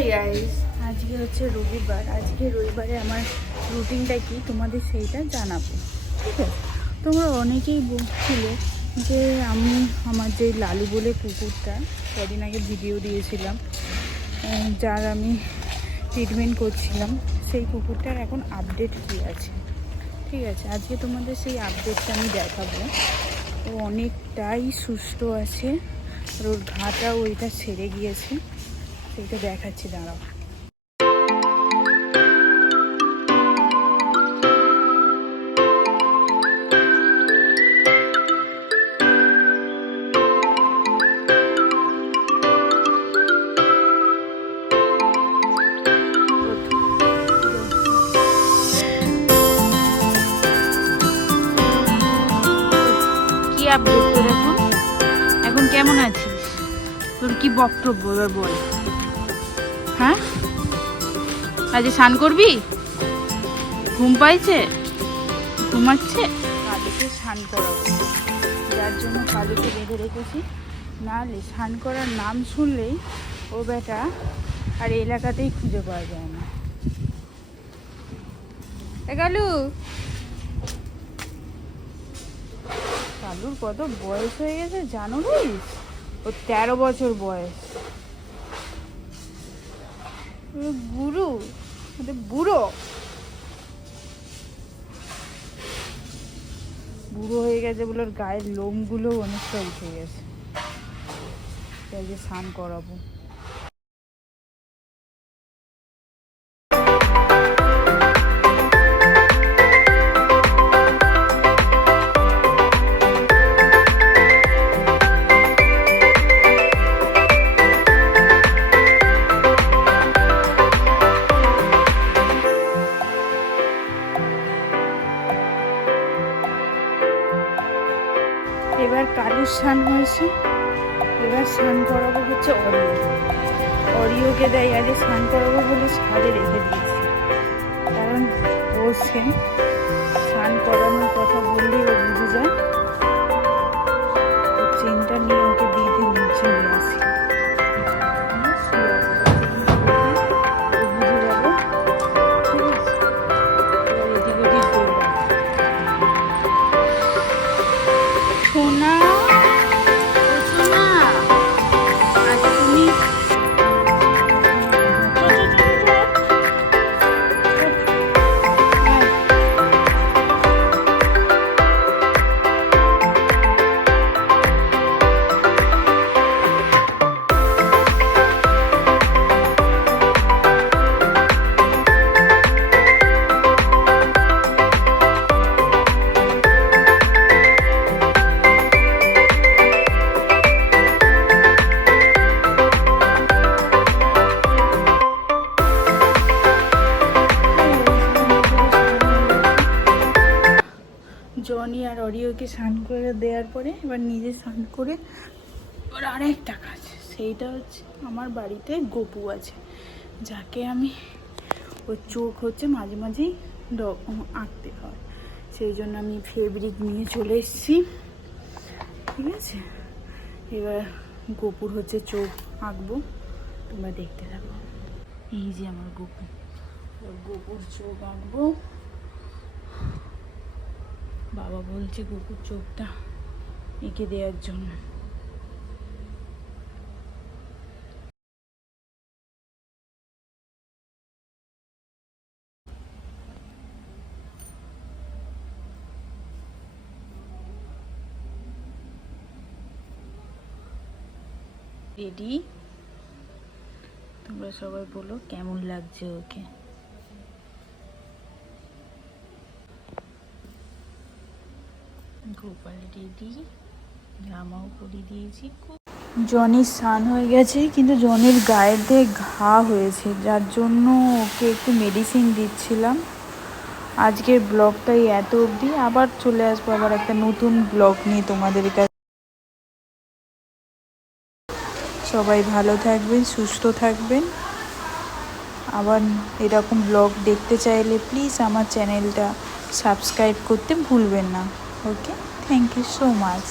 Hi guys, আজকে হচ্ছে রবিবার। আজকে রবিবারে আমার রুটিনটা কি তোমাদের সেইটা জানাবো, ঠিক আছে? তোমরা অনেকেই বলছিলে যে আমি আমার যে লালু বলে কুকুরটা কদিন আগে ভিডিও দিয়েছিলাম, যার আমি ট্রিটমেন্ট করছিলাম, সেই কুকুরটার এখন আপডেট কী আছে, ঠিক আছে? আজকে তোমাদের সেই আপডেটটা আমি দেখাবো। ও অনেকটাই সুস্থ আছে, আর ওর ঘাটা ওইটা সেরে গিয়েছে, সেইটা দেখাচ্ছি, দাঁড়াও। কি আপডেট তোর এখন? এখন কেমন আছিস? তোর কি বক্তব্য এবার বল। হ্যাঁ, আজ স্নান করবি? ঘুম পাইছে? ঘুমাচ্ছে? কালুকে স্নান করাবো, যার জন্য কালুকে বেঁধে রেখেছি। নাহলে স্নান করার নাম শুনলেই ও বেটা আর এলাকাতেই খুঁজে পাওয়া যায় না। এ কালু, কালুর কত বয়স হয়ে গেছে জানো ভাইস? ওর 13 বছর বয়স। গুরু বুড়ো বুড়ো হয়ে গেছে বলে ওর গায়ের লোমগুলো অনেকটা উঠে গেছে, তাই যে স্নান করাবো। এবার কালুর স্নান হয়েছে, এবার স্নান করাবো হচ্ছে অরিওকে দেয়। আগে স্নান করাবো বলে ছাদে রেখে দিয়েছি, কারণ ও সে স্নান করানোর কথা বললেই ও বুঝে যায়। ও চেনটা নিয়ে ওকে দিয়ে নিচে নিয়ে আসি। সোনা সোনা, আচ্ছা তুমি জনি আর অরিওকে স্নান করে দেওয়ার পরে এবার নিজে স্নান করে ওর আরেকটা কাজ, সেইটা হচ্ছে আমার বাড়িতে গপু আছে, যাকে আমি ওর চোখ হচ্ছে মাঝে মাঝেই আঁকতে হয়, সেই জন্য আমি ফেব্রিক নিয়ে চলে এসেছি, ঠিক আছে? এবার গপুর হচ্ছে চোখ আঁকবো, তোমরা দেখতে থাকো। এই যে আমার গপু, গপুর চোখ আঁকবো। বাবা বলছে কুকুর চোখটা এঁকে দেওয়ার জন্য। রেডি? তোমরা সবাই বলো কেমন লাগছে ওকে। গোপাল রেডি, জামাও পরিয়ে দিয়েছি। জনির স্নান হয়ে গেছে, কিন্তু জনির গায়ের দিয়ে ঘা হয়েছে, যার জন্য ওকে একটু মেডিসিন দিচ্ছিলাম। আজকের ব্লগটাই এত অবধি, আবার চলে আসবো আবার একটা নতুন ব্লগ নিয়ে তোমাদের কাছে। সবাই ভালো থাকবেন, সুস্থ থাকবেন। আবার এরকম ব্লগ দেখতে চাইলে প্লিজ আমার চ্যানেলটা সাবস্ক্রাইব করতে ভুলবেন না। ওকে, থ্যাংক ইউ সো মাচ।